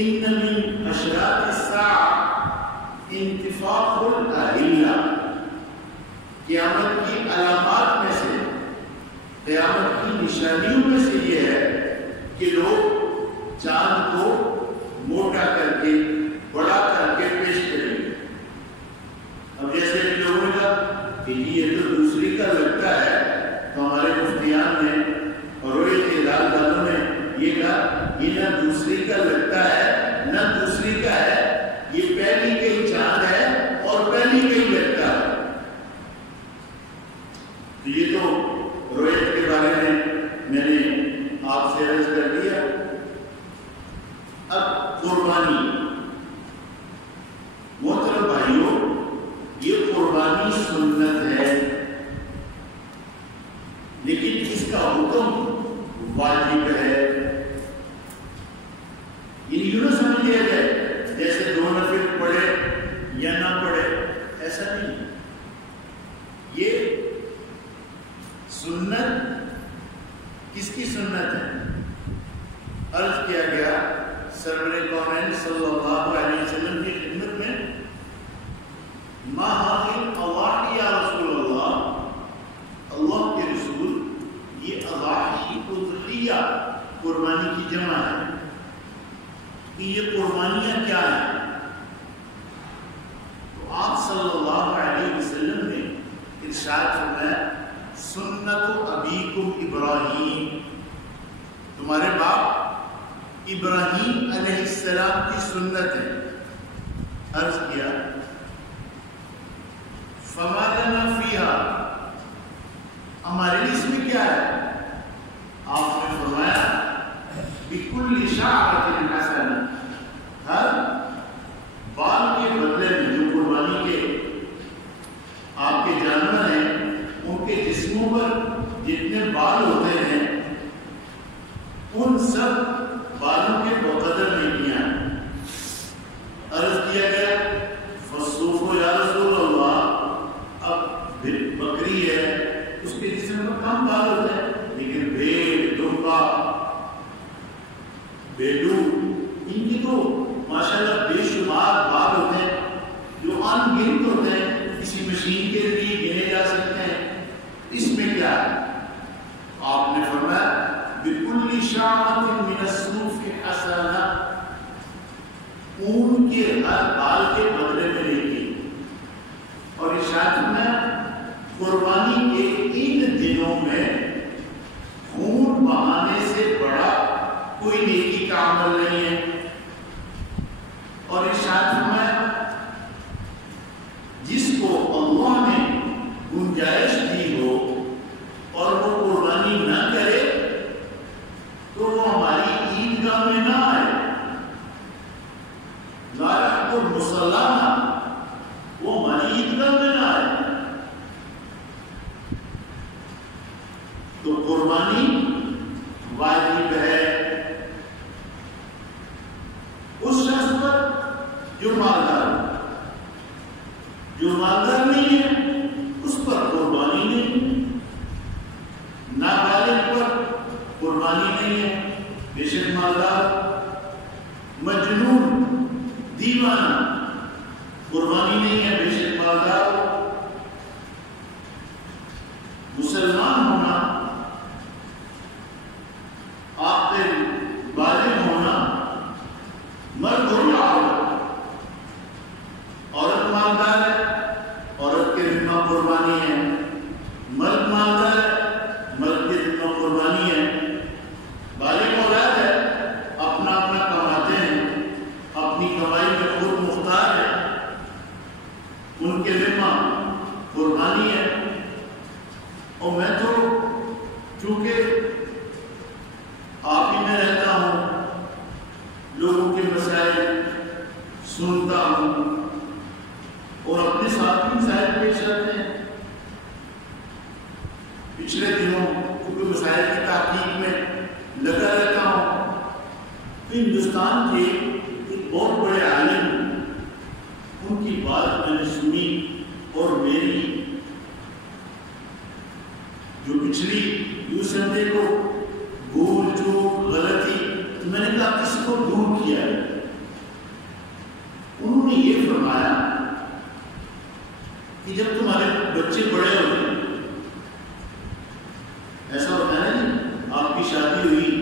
ان من اشراط الساعة انتفاخ الاہلہ، قیامت کی علامات میں سے، قیامت کی نشانیوں میں سے یہ ہے کہ لوگ چاند کو موٹا کر کے بڑا کر کے پیش کریں گے۔ اب جیسے کہ لوگوں نے کہا کہ یہ تو دوسری کا لگتا ہے، تو ہمارے مفتیان نے اور روئے کے دار والوں نے یہ کہا یہ نہ دوسری کا لگتا ہے نہ دوسری کا ہے، یہ پہلی کا ہی چاند ہے اور پہلی کا ہی لگتا ہے۔ تو یہ تو رویت کے بارے میں نے آپ سے عرض کر دیا۔ اب قربانی، محترم بھائیوں، یہ قربانی سنت ہے، لیکن اس کا حکم واجب ہے۔ یہ یوں نہ سمجھ لیا جائے جیسے دو نفل پڑھے یا نہ پڑھے، ایسا نہیں۔ یہ سنت کس کی سنت ہے؟ عرض کیا گیا سرور کونین صلی اللہ علیہ وسلم کی خدمت میں، ما هذه الاضاحی یا رسول اللہ، اللہ کے رسول، یہ اضاحی اضحیہ قربانی کی جمع ہے کہ یہ قربانیاں کیا ہیں؟ تو آپ صلی اللہ علیہ وسلم نے ارشاد فرمایا سنت ابیکم ابراہیم، تمہارے باپ ابراہیم علیہ السلام کی سنت ہے۔ عرض کیا فما لنا فیہا، ہمارے لیے اس میں کیا ہے؟ آپ نے فرمایا بکل شعرۃ حسنہ، ہر بال کے بدلے میں جو قربانی کے آپ کے جانور ہیں ان کے جسموں پر جتنے بال ہوتے ہیں ان سب بالوں کے بقدر میں کیا۔ عرض کیا گیا فصوف یا رسول اللہ، اب بکری ہے اس کے جسم پر کم بال ہوتے ہیں، لیکن بھیڑ، دمبا، بیڈو، ان کی تو ماشاءاللہ بے شمار بال ہوتے ہیں جو ان گنت ہوتے ہیں، کسی مشین کے ذریعے گنے جا سکتے ہیں۔ اس میں کیا ہے؟ آپ نے فرمایا بِكُلِّ شَعْرَةٍ مِنَ الصُّوفِ حَسَنَةٌ، اون کے ہر بال کے بدلے میں لیکن، اور ارشاد میں قربانی کے ان دنوں میں خون بہانے سے بڑا کوئی نیکی کا عمل نہیں ہے۔ اور ارشاد میں جس کو اللہ نے گنجائش دی ہو اور وہ قربانی نہ کرے تو وہ ہماری عیدگاہ میں نہ آئے، لا يحضر مصلانا، وہ ہماری عیدگاہ میں نہ آئے۔ تو قربانی واجب ہے اس شخص پر جو مالدار ہے، جو مالدار نہیں ہے اس پر قربانی نہیں، نابالغ پر قربانی نہیں ہے، بے شک مالدار، مجنون، دیوانہ، قربانی نہیں ہے، بے شک مالدار۔ مسلمان ہونا، عاقل، بالغ ہونا، مرد ہو یا عورت، عورت مالدار ہے، عورت کے ذمہ قربانی ہے، مرد مالدار ہے، مرد کے ذمہ قربانی ہے، بالغ اولاد ہے، اپنا اپنا کماتے ہیں، اپنی کمائی میں خود مختار ہے، ان کے ذمہ قربانی ہے۔ اور میں تو چونکہ آپ ہی میں رہتا ہوں، لوگوں کے مسائل سنتا ہوں اور اپنے ساتھ مسائل پیش آتے ہیں۔ پچھلے دنوں کیونکہ مسائل کی تحقیق میں لگا رہتا ہوں، تو ہندوستان کے ایک بہت بڑے عالم، ان کی بات میں نے سنی اور میری جو پچھلی یوں سمجھے کو بھول چوک غلطی، تو میں نے کہا کس کو دور کیا ہے، کہ جب تمہارے بچے بڑے ہو گئے، ایسا ہوتا ہے نا، آپ کی شادی ہوئی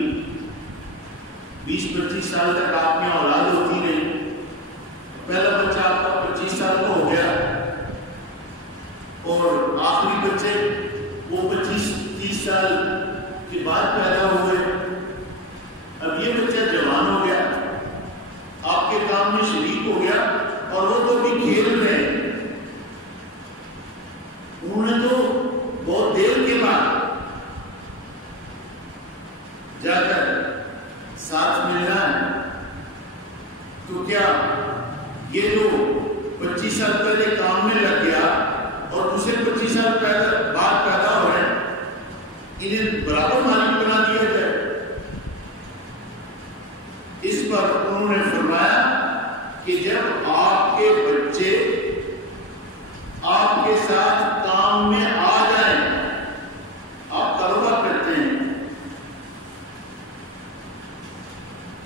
20-25 سال تک آپ میں اولاد ہوتی رہی، پہلا بچہ آپ کا 25 سال کا ہو گیا اور آخری بچے وہ 25-30 سال کے بعد پیدا ہوئے، اب یہ بچہ جوان ہو گیا، آپ کے کام میں شریک ہو گیا اور وہ تو بھی کھیل رہے ہیں، انہوں نے تو بہت دیر کے بعد جا کر ساتھ ملنا ہے، تو کیا یہ جو 25 سال پہلے کام میں لگ گیا اور اسے 25 سال بعد پیدا ہو رہے ہیں، انہیں برابر مالک بنا دیا جائے؟ اس پر انہوں نے فرمایا کہ جب آپ کے بچے آپ کے ساتھ کام میں آ جائیں، آپ کاروبار کرتے ہیں،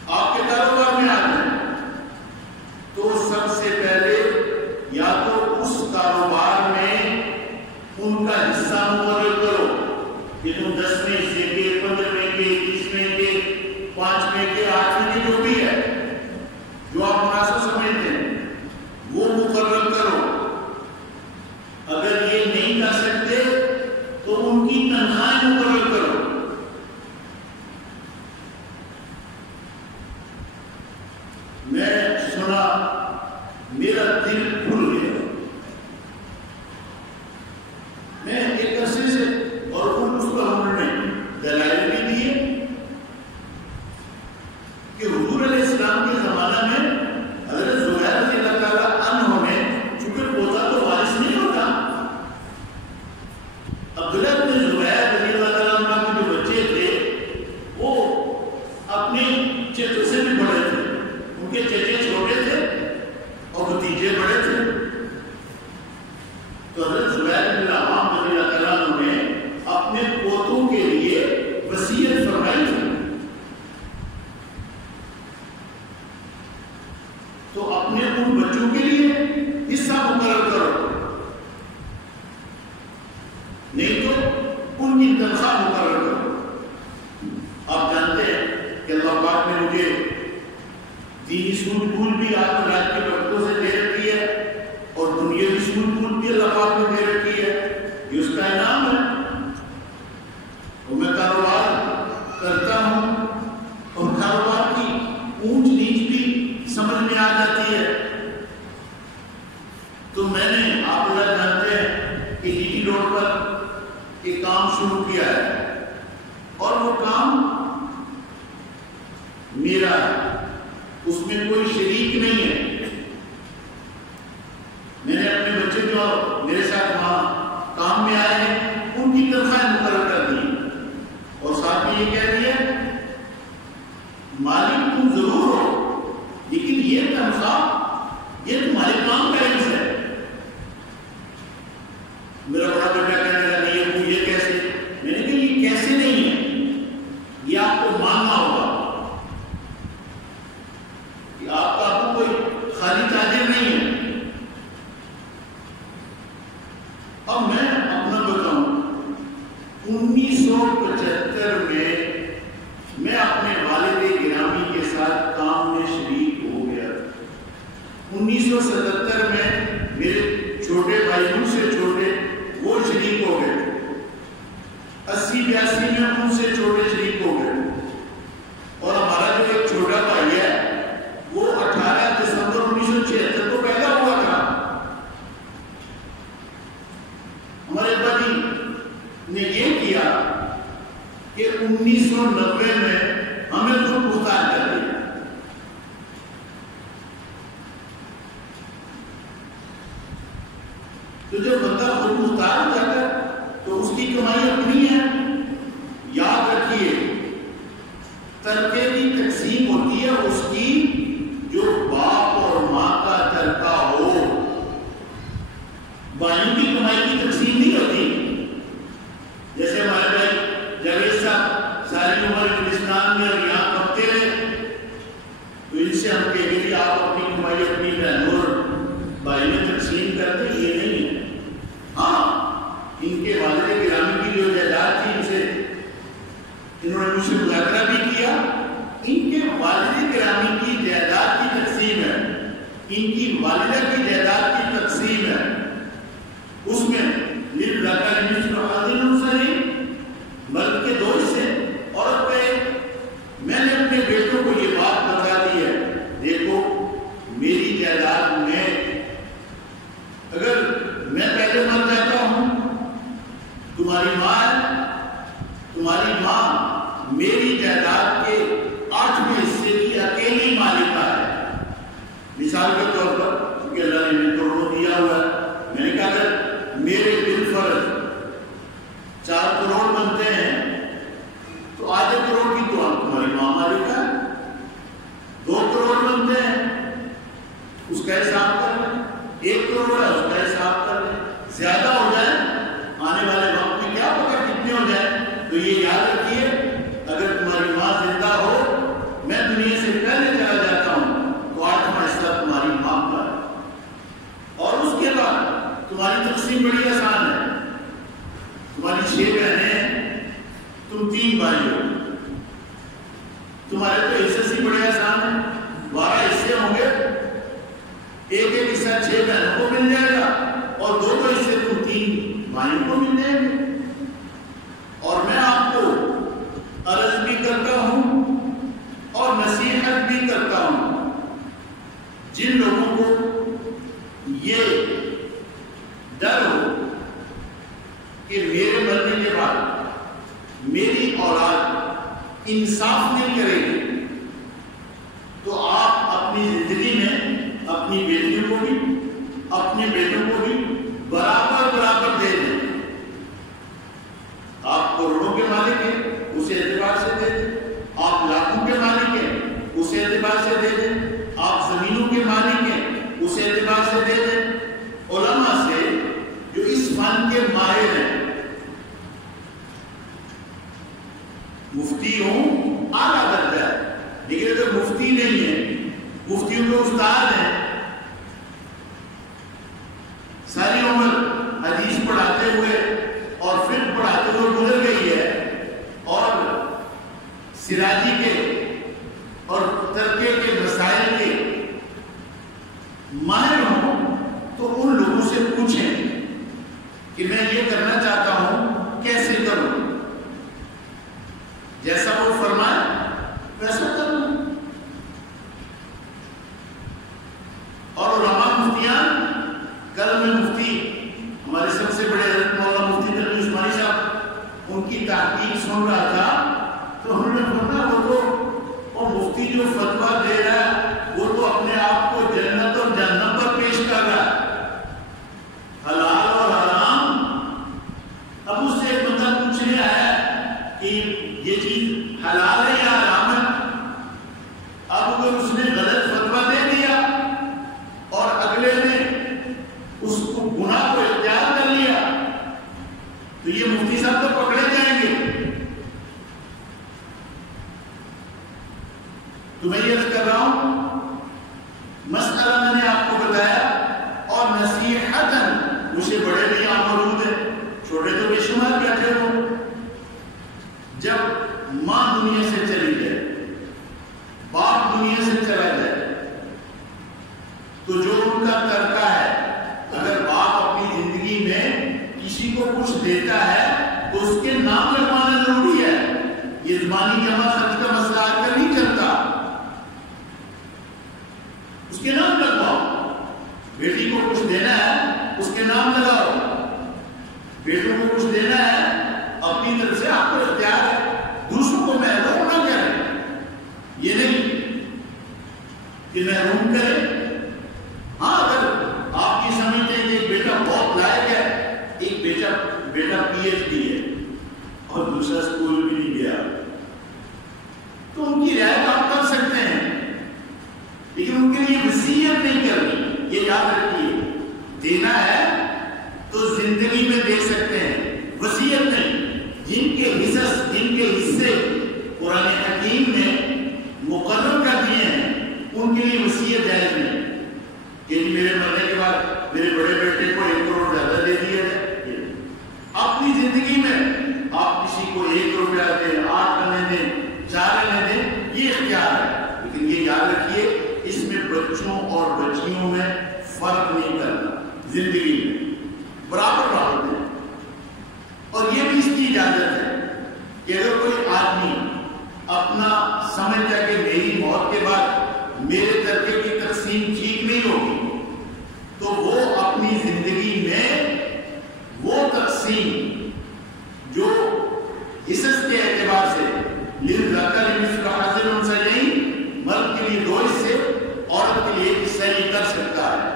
آپ کے کاروبار میں آ جائیں، تو سب سے پہلے یا تو اس کاروبار میں ان کا حصہ مقرر کرو کہ تم 10 حصے کے، 15 کے، 30 کے، 5 کے، 8 کے، جو بھی ہے، جو آپ مناسب سمجھتے ہیں وہ مقرر کرو۔ اگر یہ نہیں کر سکتے تو ان کی تنخواہیں مقرر کرو۔ میں سنا، میرا دل کھل گیا، میں ایک عرصے سے، اور اس پر انہوں نے دلائل بھی دیے کہ حضور علیہ السلام کے زمانہ میں حضرت زبیر رضی اللہ تعالیٰ عنہ نے، چونکہ پوتا تو وارث نہیں ہوتا، عبداللہ بن زبیر رضی اللہ تعالیٰ عنہ کے جو بچے تھے وہ اپنے چچے سے بھی بڑے تھے، ان کے چچے چھوٹے تھے اور بھتیجے بڑے تھے، تو حضرت زبیر بن العوام رضی اللہ تعالیٰ عنہ نے اپنے پوتوں کے لیے وصیت فرمائی تھی، تو اپنے ان بچوں کے لیے حصہ مقرر کرو، نہیں تو ان کی تنخواہ مقرر کرو۔ آپ جانتے ہیں کہ اللہ پاک نے مجھے دینی سود پھول بھی آپ رات کے وقتوں سے دے رکھی ہے اور دنیاوی سود پھول بھی اللہ پاک نے دے رکھی ہے، یہ اس کا انعام ہے، اور میں کاروبار کرتا ہوں اور کاروبار کی اونچ نیچ بھی سمجھ میں آ جاتی ہے، تو میں نے، آپ لوگ جانتے ہیں کہ جی روڈ پر ایک کام شروع کیا ہے اور وہ کام میرا ہے، اس میں کوئی شریک نہیں ہے، میں نے اپنے بچے جو میرے ساتھ وہاں کام میں آئے ہیں ان کی تنخواہیں مقرر کر دی اور ساتھ میں یہ کہہ دیا مالک تم ضرور ہو لیکن یہ تنخواہ یہ تمہارے کام کا حصہ ہے۔ میرا بڑا بیٹا کہنے لگا نہیں یہ کیسے؟ میں نے کہا یہ کیسے نہیں ہے، یہ آپ کو ماننا ہوگا کہ آپ کا کوئی خالی تاجر نہیں ہے۔ اب میں اپنا بتاؤں، 1975 میں اپنے والد گرامی کے ساتھ کام میں شریک ہو گیا۔ 1977 میں میرے چھوٹے بھائی ان سے چھوٹے وہ شریک ہو گئے، 80-82 میں ان سے چھوٹے شریک ہو گئے، اور ہمارا جو ایک چھوٹا بھائی ہے وہ 18 دسمبر 1976 کو پیدا ہوا تھا۔ ہمارے بھائی نے یہ کیا کہ 1990 میں ہمیں خود مختار کر دیا۔ تو جب بندہ خود مختار ہو جاتا ہے تو اس کی کمائی اپنی ہے۔ یاد رکھیے ترکے کی تقسیم ہوتی ہے اس کی جو باپ اور ماں کا ترکہ ہو، بھائیوں کی کمائی کی تقسیم نہیں ہوتی۔ جیسے ہمارے بھائی جاوید صاحب ساری عمر ہندوستان میں اور یہاں پڑھتے رہے، تو ان سے ہم کہیں گے کہ آپ اپنی کمائی اپنی بہنوں اور بھائی میں تقسیم کر دیں، یہ نہیں ہے۔ مذاکرہ بھی کیا. ان کے والد گرامی کی جائیداد کی تقسیم ہے، ان کی والدہ کی جائیداد کی تقسیم ہے، اس میں للذکر مثل حظ الانثیین، مرد کے 2 حصے عورت کا 1. میں نے اپنے بیٹوں کو یہ بات بتا دی ہے، دیکھو میری جائیداد میں اگر میں پہلے مر جاتا ہوں، تمہاری ماں میری جائیداد کے 8ویں حصے کی اکیلی مالکہ ہے. مثال کے طور پر کیونکہ اللہ نے کروڑوں دیا ہوا ہے، میں نے کہا اگر میرے بالفرض 4 کروڑ بنتے ہیں تو آدھے کروڑ کی تو تمہاری ماں مالکہ ہے. 2 کروڑ بنتے ہیں اس کا حساب کر لیں، 1 کروڑ ہے اس کا حساب کر لیں. زیادہ ہو جائے آنے والے وقت میں کیا پتا کتنے ہو جائے، تو یہ یاد رکھیے اگر تمہاری ماں زندہ ہو، میں دنیا سے پہلے چلا جاتا ہوں تو 8واں حصہ تمہاری ماں کا ہے. اور اس کے بعد تمہاری تقسیم بڑی آسان ہے. تمہاری 6 بہنیں ہیں، تم 3 بھائی ہو، تمہارے تو حصے سے بڑے آسان ہیں. 12 حصے ہوں گے، ایک حصہ 6 بہنوں کو مل جائے گا اور 2 حصے تم 3 بھائیوں کو مل جائیں گے. اور میں آپ کو عرض بھی کرتا ہوں اور نصیحت بھی کرتا ہوں، جن لوگوں کو یہ ڈر ہو کہ میرے مرنے کے بعد میری اولاد انصاف نہیں کرے گی، تو آپ اپنی زندگی میں اپنی بیٹیوں کو بھی اپنے بیٹوں کو بھی برابر دے دیں. آپ کروڑوں کے مالک ہیں اس اعتبار سے دے دیں، آپ لاکھوں کے مالک ہیں اس اعتبار سے دے دیں، آپ زمینوں کے مالک ہیں اس اعتبار سے دے دیں. علماء سے جو اس فن کے ماہر ہیں، مفتی ہوں اعلیٰ درجہ ہے، لیکن اگر مفتی نہیں ہے، مفتیوں کے استاد ہیں، ساری عمر حدیث پڑھاتے ہوئے اور فقہ پڑھاتے ہوئے گزر گئی ہے، اور سراجی کے اور ترکے کے مسائل کے ماہر ہوں، تو ان لوگوں سے پوچھیں کہ میں یہ کرنا چاہتا ہوں کیسے کروں، جیسا وہ فرمائے ویسا کروں. اور علماء مفتیان، کل میں مفتی ہمارے سب سے بڑے حضرت مولانا مفتی تقی عثمانی صاحب ان کی تحقیق سن رہا تھا، تو انہوں نے فرمایا وہ مفتی جو فتویٰ دے رہا ہے وہ تو اپنے آپ کو جنت اور جہنم پر پیش کر رہا ہے، حلال اور حرام. اب اس سے ایک بندہ پوچھنے آیا کہ یہ چیز حلال ہے یا حرام ہے. اب اگر اس نے غلط فتویٰ دے دیا اور اگلے نے اس کو گناہ کو اختیار کر لیا تو یہ مفتی صاحب تو پکڑے جائیں گے. تو میں یہ کر رہا ہوں، مسئلہ میں نے آپ کو بتایا، اور نصیحتاً مجھے بڑے بھی یہاں موجود ہیں، چھوٹے تو بے شمار بیٹھے ہو. جب ماں دنیا سے چلی جائے، باپ دنیا سے چلا جائے، تو جو ان کا ترکہ ہے، اگر باپ اپنی زندگی میں کسی کو کچھ دیتا ہے تو اس کے نام لگوانا ضروری ہے. یہ زبانی جمع خرچ کا مسئلہ آج کل نہیں چلتا، اس کے نام لگواؤ. بیٹی کو کچھ دینا ہے اس کے نام لگاؤ، بیٹوں کو کچھ دینا ہے اپنی طرف سے آپ کو اختیار ہے، دوسروں کو محروم نہ کریں. یہ نہیں کہ محروم کریں. ہاں اگر آپ کی سمجھتے ہیں کہ ایک بیٹا بہت لائق ہے، ایک بیٹا PhD ہے اور دوسرا اسکول بھی نہیں گیا، تو ان کی رعایت آپ کر سکتے ہیں، لیکن ان کے لیے وصیت نہیں کرنی. یہ یاد رکھیے، دینا ہے تو زندگی میں دے سکتے ہیں، وصیت نہیں. جن کے حصے قرآن حکیم نے مقرر کر دیے ہیں ان کے لیے وصیت جائز نہیں کہ میرے مرنے کے بعد میرے بڑے بیٹے کو 1 کروڑ زیادہ دے دیا جائے. اپنی زندگی میں آپ کسی کو 1 روپیہ دیں، 8 آنے دیں، چارے لینے یہ اختیار ہے، لیکن یہ یاد رکھیے اس میں بچوں اور بچیوں میں فرق نہیں کرنا، زندگی میں برابر ہوتے ہیں۔ اور یہ بھی اس کی اجازت ہے کہ اگر کوئی آدمی اپنا سمجھتا ہے کہ میری موت کے بعد میرے ترکے کی تقسیم ٹھیک نہیں ہوگی، تو وہ اپنی زندگی میں وہ تقسیم جو حصص کے اعتبار سے للذکر مثل حظ الانثیین، مرد کے لیے 2 حصے، عورت کے لیے 1 حصہ یہ کر سکتا ہے،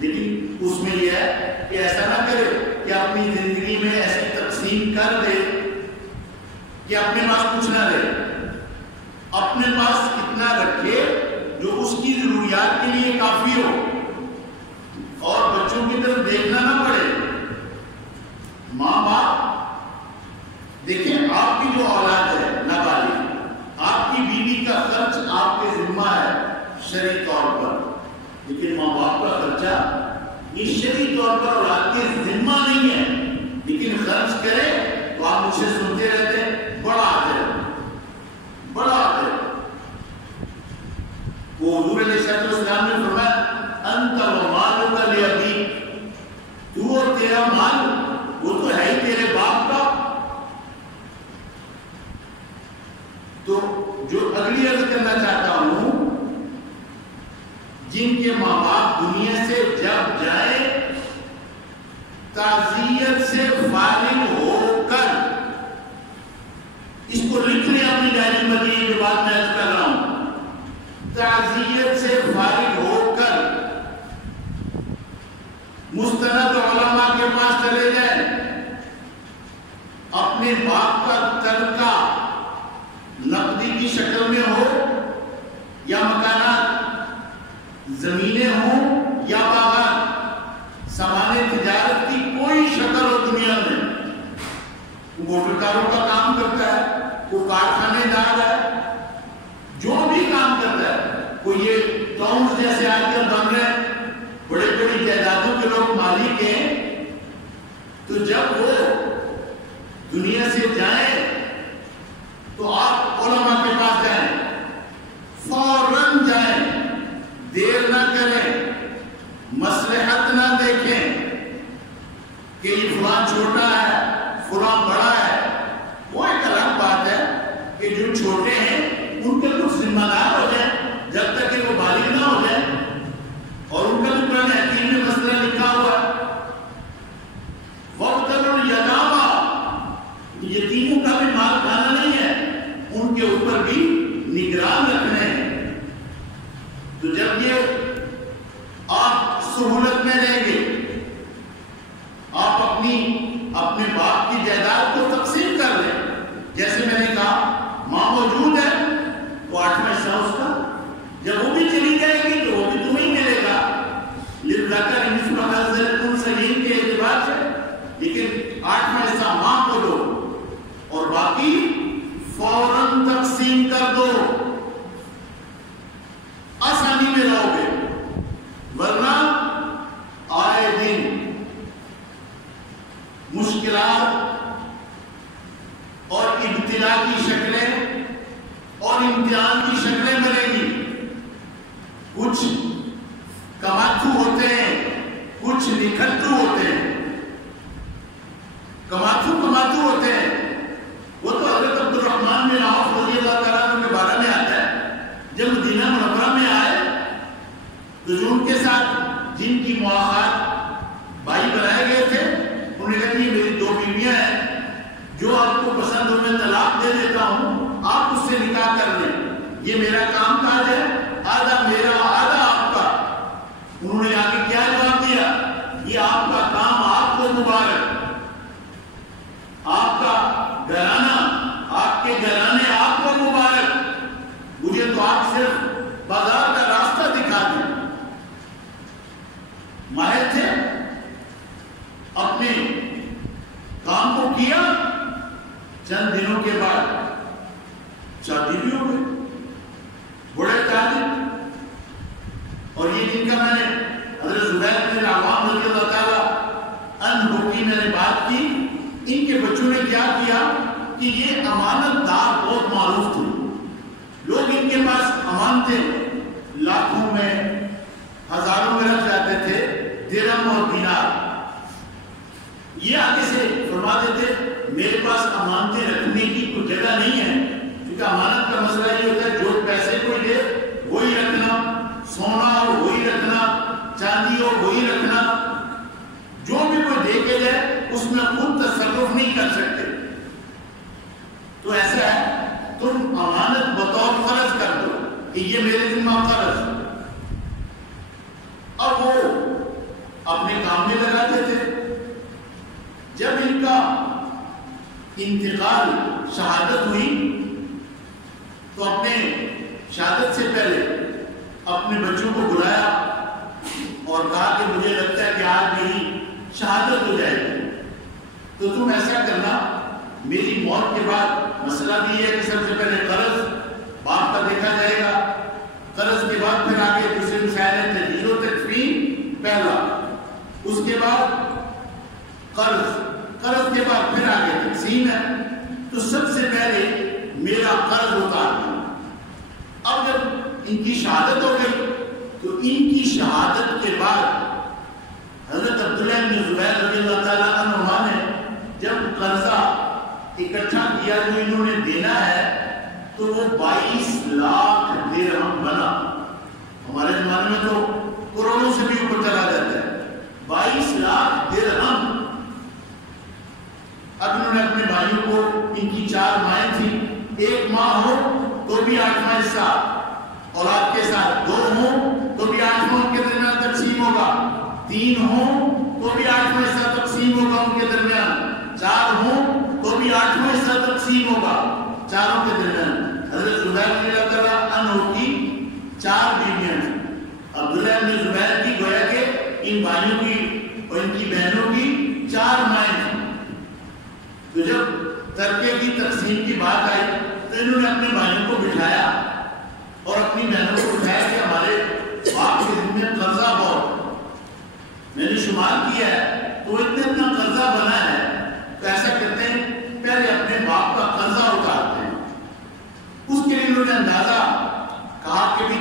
لیکن اس میں یہ ہے کہ ایسا نہ کرے کہ اپنی زندگی میں ایسی تقسیم کر دے کہ اپنے پاس کچھ نہ رہے، اپنے پاس اتنا رکھے جو اس کی ضروریات کے لیے کافی ہو اور بچوں کی طرف دیکھنا نہ پڑے۔ ماں باپ دیکھیں، آپ کی جو اولاد ہے نابالغ، آپ کی بیوی کا خرچ آپ کے ذمہ ہے شرعی طور پر، لیکن ماں باپ کا خرچہ یہ شرعی طور پر اولاد کے ذمہ نہیں ہے، لیکن خرچ کرے تو آپ اسے سنتے رہتے ہیں بڑا آتے بڑا آتے۔ وہ حضور علیہ السلام نے فرمایا انت ومالک لابیک، تو اور تیرا مال وہ تو ہے ہی تیرے باپ کا۔ تو جو اگلی عرض کرنا چاہتا ہوں، جن کے ماں باپ دنیا سے جب جائیں تعزیت سے فارغ ہو کر، اس کو لکھ لیں اپنی ڈائری میں، یہ جو بات میں عرض کر رہا ہوں، تعزیت سے فارغ ہو کر مستند علماء کے پاس چلے جائیں، اپنے باپ کا ترکہ نقدی کی شکل میں ہو یا مکانات، زمینیں ہوں یا باغات، سامان تجارت کی کوئی شکل ہو دنیا میں، موٹر کاروں کا کام کرتا ہے، کوئی کارخانے دار ہے، جو بھی کام کرتا ہے، کوئی یہ ٹاؤنز جیسے آج کل بن رہے ہیں، بڑے بڑی جائیدادوں کے لوگ مالک ہیں، تو جب وہ دنیا سے جائیں تو آپ علماء کے پاس جائیں، فوراً جائیں، دیر نہ کریں، مصلحت نہ دیکھیں کہ یہ فلاں چھوٹا ہے فلاں بڑا ہے۔ وہ ایک الگ بات ہے کہ جو چھوٹے ہیں ان کے کچھ ذمہ دار ہو جائیں جب تک کہ وہ بالغ نہ ہو جائیں، اور ان کا بھی قرآن حکیم میں مسئلہ لکھا ہوا ہے، وَابْتَلُوا الْيَتَامَىٰ، یتیموں کا بھی مال کھانا نہیں ہے، ان کے اوپر بھی نگران رکھنے ہیں۔ تو جب یہ آپ سہولت میں رہیں گے، آپ اپنے باپ کی جائیداد کو تقسیم کر لیں، جیسے میں نے کہا ماں موجود ہے تو 8واں حصہ اس کا، جب وہ بھی چلی جائے گی تو وہ بھی تمہیں ملے گا، للذکر مثل حظ الانثیین کے اعتبار سے، لیکن 8واں حصہ ماں کو دو اور باقی فوراً تقسیم کر دو، آسانی میں رہو گے، ورنہ آئے دن مشکلات اور ابتلا کی شکلیں اور امتحان کی شکلیں بنیں گی۔ کچھ کماتھو ہوتے ہیں، کچھ نکھٹو ہوتے ہیں۔ کماتھو ہوتے ہیں، وہ تو حضرت عبد الرحمن بن عوف رضی اللہ تعالیٰ عنہ کے بارے میں آتا ہے، جب مدینہ منورہ میں آئے تو جو ان کے ساتھ جن کی مواخات بھائی بنائے گئے تھے، انہوں نے کہا کہ میری 2 بیویاں ہیں، جو آپ کو پسند ہو میں طلاق دے دیتا ہوں، آپ اس سے نکاح کر لیں، یہ میرا کام کاج ہے، آدھا میرا آدھا آپ کا۔ انہوں نے آگے کیا جواب دیا؟ یہ آپ کا کام آپ کو مبارک، آپ کا گھرانہ، آپ کے گھرانے آپ کو مبارک، مجھے تو آپ صرف بازار کا راستہ دکھا دیں۔ ماہر تھے، اپنے کام کو کیا، چند دنوں کے بعد شادی بھی ہو گئی، بڑے تاجر۔ اور یہ جن کا میں نے حضرت زبیر بن العوام رضی اللہ تعالیٰ عنہ کی میں نے بات کی، ان کے بچوں نے کیا کیا کہ کہ یہ امانت دار بہت معروف تھے. لوگ ان کے پاس امانتیں لاکھوں میں ہزاروں میں رکھ جاتے تھے، درہم اور دینار. یہ آگے سے فرما دیتے میرے پاس امانتیں رکھنے کی کوئی جگہ نہیں ہے، کیونکہ امانت کا مسئلہ یہ ہوتا ہے جو پیسے کوئی دے وہی رکھنا، سونا اور وہی رکھنا، چاندی اور وہی رکھنا، جو بھی کوئی دے کے جائے اس میں خود تصرف نہیں کر سکتے. تو ایسا ہے تم امانت بطور فرض کر دو کہ یہ میرے ذمہ فرض. اب وہ اپنے کام میں لگاتے تھے. جب ان کا انتقال شہادت ہوئی تو اپنے شہادت سے پہلے اپنے بچوں کو بلایا اور کہا کہ مجھے لگتا ہے کہ آج میری شہادت ہو جائے گی، تو تم ایسا کرنا میری موت کے بعد مسئلہ بھی ہے کہ سب سے پہلے قرض باپ کا دیکھا جائے گا، قرض کے بعد پھر آگے دوسرے مسائل ہیں تجہیز و تکفین پہلا، اس کے بعد قرض کے بعد پھر آگے تقسیم ہے. تو سب سے پہلے میرا قرض اتار دیا. اب جب ان کی شہادت ہو گئی تو ان کی شہادت کے بعد حضرت عبداللہ بن زبیر رضی اللہ تعالیٰ عنہ نے جب قرضہ اکٹھا کیا جو انہوں نے دینا ہے تو وہ 22 لاکھ درہم بنا. ہمارے زمانے میں تو کروڑوں سے بھی اوپر چلا جاتا ہے. 22 لاکھ درہم. اب انہوں نے اپنے بھائیوں کو، ان کی 4 مائیں تھیں، 1 ماں ہو تو بھی 8واں حصہ اولاد کے ساتھ، 2 ہوں تو بھی 8واں ان کے درمیان تقسیم ہوگا، 3 ہوں تو بھی 8واں حصہ تقسیم ہوگا ان کے درمیان، 4 ہوں تو بھی 8واں حصہ تقسیم ہوگا چاروں کے درمیان. حضرت زبیر رضی اللہ تعالیٰ عنہ کی 4 بیویاں تھیں. عبداللہ بن زبیر کی گویا کہ ان بھائیوں کی اور ان کی بہنوں کی 4 مائیں تھیں. تو جب ترکے کی تقسیم کی بات آئی تو انہوں نے اپنے بھائیوں کو بٹھایا اور اپنی بہنوں کو بٹھایا کہ ہمارے باپ کے ذمہ قرضہ بہت، میں نے شمار کیا ہے تو اتنا قرضہ بنا ہے، تو ایسا کرتے ہیں پہلے اپنے باپ کا قرضہ اتارتے ہیں. اس کے لیے انہوں نے اندازہ کہا کہ بھی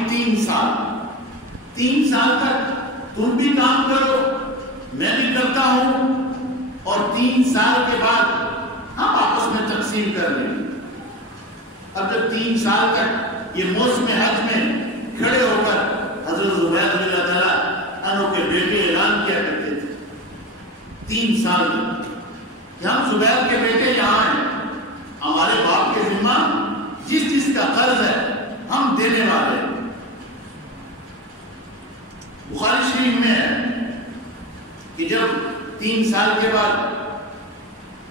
3 سال تک تم بھی کام کرو میں بھی کرتا ہوں اور 3 سال کے بعد ہم آپس میں تقسیم کر لیں. اب جب 3 سال تک یہ موسم حج میں کھڑے ہو کر حضرت زبیر رضی اللہ تعالیٰ عنہ کے بیٹے اعلان کیا کرتے تھے 3 سال کہ ہم زبیر کے بیٹے یہاں ہیں، ہمارے باپ کے ذمہ جس کا قرض ہے ہم دینے والے ہیں. بخاری شریف میں ہے کہ جب 3 سال کے بعد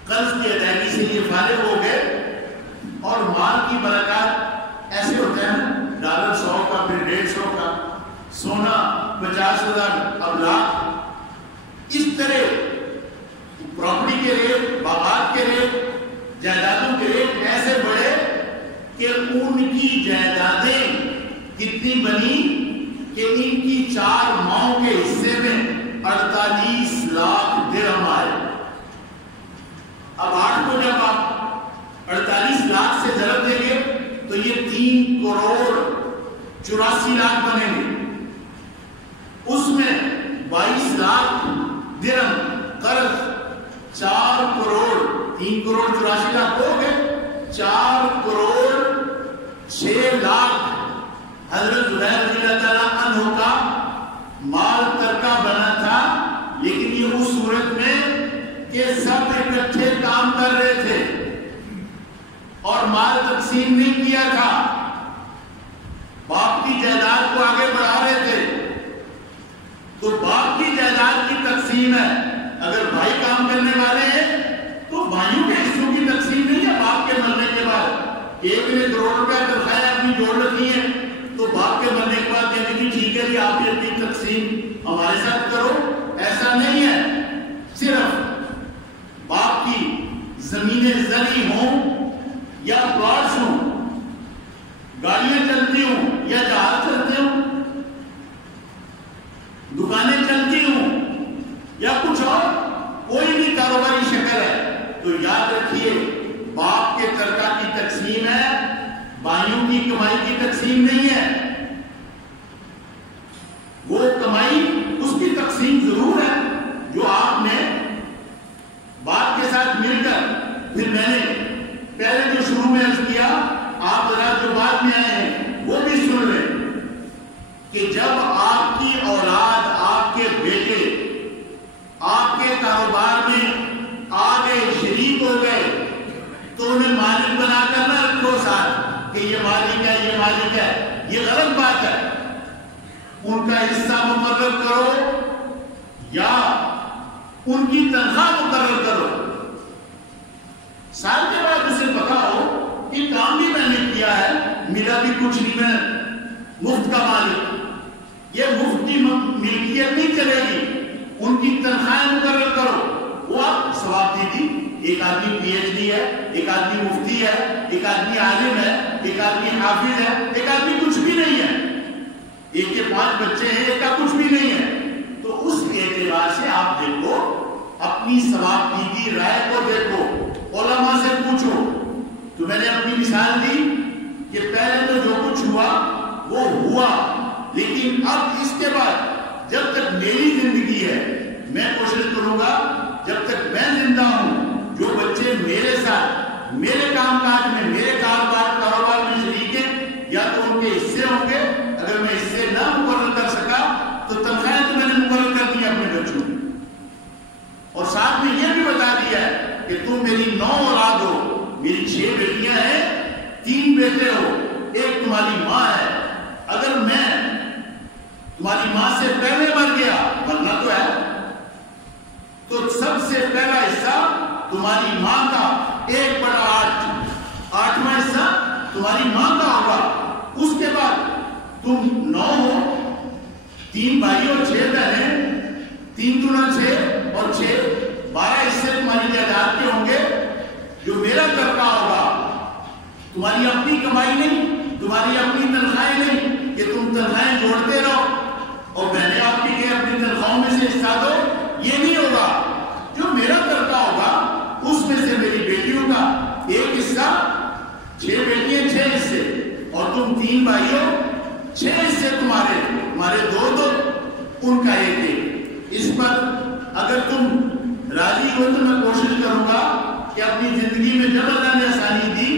قرض کی ادائیگی سے یہ فارغ ہو گئے اور مال کی برکات ایسے ہوتے ہیں ڈالر 100 کا پھر 150 کا، سونا 50,000 اب لاکھ، اس طرح پراپرٹی کے ریٹ، باغات کے ریٹ، جائیدادوں کے ریٹ ایسے بڑھے کہ ان کی جائیدادیں کتنی بنی کہ ان کی 4 ماؤں کے حصے میں 48 لاکھ درہم آئے. اب 8 کو جب آپ 48 لاکھ سے ضرب دیں گے تو یہ 3 کروڑ 84 لاکھ بنیں گے. اس میں 22 لاکھ درہم قرض، 4 کروڑ 3 کروڑ 84 لاکھ ہو گئے، 4 کروڑ 6 لاکھ حضرت زبیر رضی اللہ تعالیٰ عنہ کا مال ترکہ بنا تھا. لیکن یہ اس صورت میں کہ سب اکٹھے کام کر رہے تھے اور مال تقسیم نہیں کیا تھا، باپ کی جائیداد کو آگے بڑھا رہے تھے. تو باپ کی جائیداد کی تقسیم ہے. اگر بھائی کام کرنے والے ہیں تو بھائیوں کے حصوں کی تقسیم نہیں ہے. باپ کے مرنے کے بعد ایک نے کروڑ روپے تنخواہیں اپنی جوڑ رکھی ہیں تو باپ کے مرنے کے بعد کہتے ہیں ٹھیک ہے جی آپ یہ اپنی تقسیم ہمارے ساتھ کرو. ایسا نہیں ہے. صرف باپ کی زمینیں زرعی ہوں یا پلاٹس ہوں، گاڑیاں چلتی ہوں یا جہاز چلتے ہوں، دکانیں چلتی ہوں یا کچھ اور کوئی بھی کاروباری شکل ہے، تو یاد رکھیے باپ کے بھائیوں کی کمائی کی تقسیم نہیں ہے. وہ کمائی اس کی تقسیم ضرور ہے جو آپ نے بات کے ساتھ مل کر. پھر میں نے پہلے جو شروع میں عرض کیا، آپ ذرا جو بعد میں آئے ہیں وہ بھی سن لیں کہ جب آپ کی اولاد، آپ کے بیٹے آپ کے کاروبار میں آ گئے، شریک ہو گئے، تو انہیں مالک بنا کر نہ رکھو ساتھ کہ یہ مالک ہے، یہ مالک ہے. یہ غلط بات ہے. ان کا حصہ مقرر کرو یا ان کی تنخواہ مقرر کرو. سال کے بعد اسے پتا ہو کہ کام بھی میں نے کیا ہے، ملا بھی کچھ نہیں، میں مفت کا مالک. یہ مفت کی ملکیت نہیں چلے گی. ان کی تنخواہیں مقرر کرو. وہ آپ ثواب دیجیے. ایک آدمی پی ایچ ڈی ہے، ایک آدمی مفتی ہے، ایک آدمی عالم ہے، ایک آدمی حافظ ہے، ایک آدمی کچھ بھی نہیں ہے. ایک کے 5 بچے ہیں، ایک کا کچھ بھی نہیں ہے. تو اس اعتبار سے آپ دیکھو، اپنی ثواب کی رائے کو دیکھو، علماء سے پوچھو. تو میں نے اپنی مثال دی کہ پہلے تو جو کچھ ہوا وہ ہوا، لیکن اب اس کے بعد جب تک میری زندگی ہے میں کوشش کروں گا، جب تک میں زندہ ہوں، جو بچے میرے ساتھ میرے کام کاج میں، میرے کاروبار میں شریک ہیں، یا تو ان کے حصے ہوں گے. اگر میں حصے نہ مقرر کر سکا تو تنخواہیں تو میں نے مقرر کر دی اپنے بچوں میں، اور ساتھ میں یہ بھی بتا دیا ہے کہ تم میری 9 اولاد ہو. میری 6 بیٹیاں ہیں، 3 بیٹے ہو، ایک تمہاری ماں ہے. اگر میں تمہاری ماں سے پہلے مر گیا، مرنا تو ہے، تو سب سے پہلا حصہ تمہاری ماں کا 1/8واں حصہ تمہاری ماں کا ہوگا. اس کے بعد تم 9 ہو، 3 بھائی اور 6 بہنیں، 3 دنا 6 اور 6 12 حصے تمہاری جائیداد کے ہوں گے. جو میرا ترکہ ہوگا، تمہاری اپنی کمائی نہیں، تمہاری اپنی تنخواہیں نہیں کہ تم تنخواہیں جوڑتے رہو اور بہنیں آپ کی کہ اپنی تنخواہوں میں سے حصہ دو. یہ نہیں ہوگا. جو میرا ترکہ ہوگا اس میں سے میری بیٹیوں کا 1 حصہ، 6 بیٹیاں 6 حصے، اور تم 3 بھائی ہو، 6 حصے تمہارے 2 ان کا 1. اس پر اگر تم راضی ہو تو میں کوشش کروں گا کہ اپنی زندگی میں جب اللہ نے آسانی دی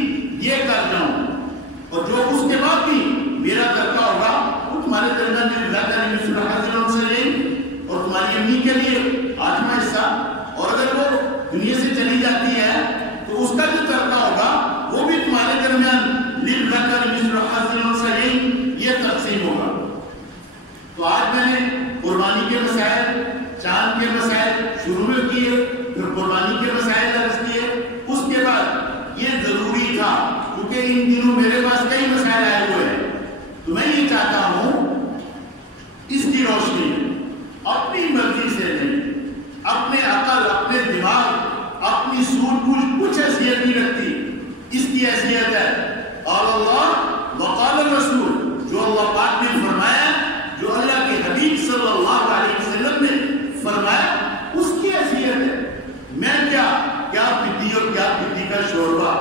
یہ کر جاؤں. اور جو اس کے بعد بھی میرا ترکہ ہوگا وہ تمہارے درمیان میں اللہ تعالیٰ نے سورہ حاضر سے لیں، اور تمہاری امی کے لیے 8واں حصہ. اور اگر وہ دنیا سے چلی جاتی ہے تو اس کا جو ترکہ ہوگا وہ بھی تمہارے درمیان یہ تقسیم ہوگا. تو آج میں نے قربانی کے مسائل، چاند کے مسائل شروع میں کیے، پھر قربانی کے مسائل درج کیے. اس کے بعد یہ ضروری تھا کیونکہ ان دنوں میرے پاس کئی مسائل آئے ہوئے ہیں. تو میں یہ چاہتا ہوں اس کی روشنی اپنی مرضی سے نہیں، اپنے عقل، اپنے دماغ، اپنی سوچ بوجھ کچھ حیثیت نہیں رکھتی. اس کی حیثیت ہے اور اللہ وقال الرسول، جو اللہ پاک نے فرمایا، جو اللہ کے حبیب صلی اللہ علیہ وسلم نے فرمایا، اس کی حیثیت ہے. میں کیا پتی اور کیا پتی کا شوربہ،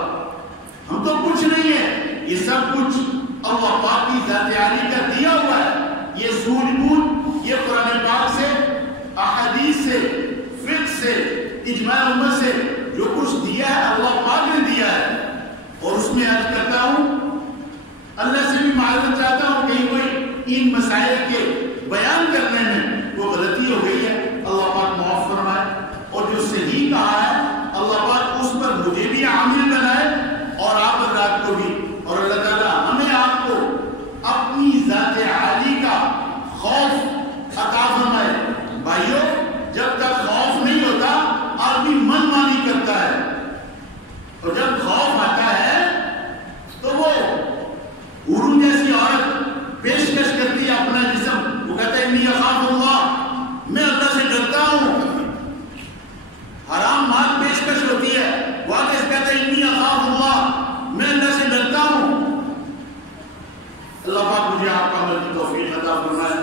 ہم تو کچھ نہیں ہے. یہ سب کچھ اللہ پاک کی ذات عالی کا دیا ہوا ہے. یہ سوجھ بوجھ، یہ قرآن پاک سے، احادیث سے، فقہ سے، اجماع امت سے جو کچھ دیا ہے اللہ پاک نے دیا ہے. اور اس میں عرض کرتا ہوں، اللہ سے بھی معذرت چاہتا ہوں کہیں کوئی ان مسائل کے بیان کرنے میں وہ غلطی ہو گئی ہے، اللہ پاک معاف فرمائے. اور جو صحیح کہا ہے اللہ پاک اس پر مجھے بھی عامل بنائے اور آپ حضرات کو بھی. اور اللہ تعالیٰ ہمیں آپ کو اپنی ذات عالی کا خوف عطا فرمائے. بھائیو، جب تک خوف نہیں ہوتا آدمی من مانی کرتا ہے، اور جب خوف آتا ہے تو وہ حوروں جیسی عورت پیشکش کرتی ہے اپنا جسم. وہ کہتا ہے انی اخاف اللہ، میں اللہ سے ڈرتا ہوں. حرام مال پیشکش ہوتی ہے، وہ آگے سے کہتا ہے انی اخاف اللہ، میں اللہ سے ڈرتا ہوں. اللہ پاک مجھے آپ کا عمل کی توفیق عطا فرمائے.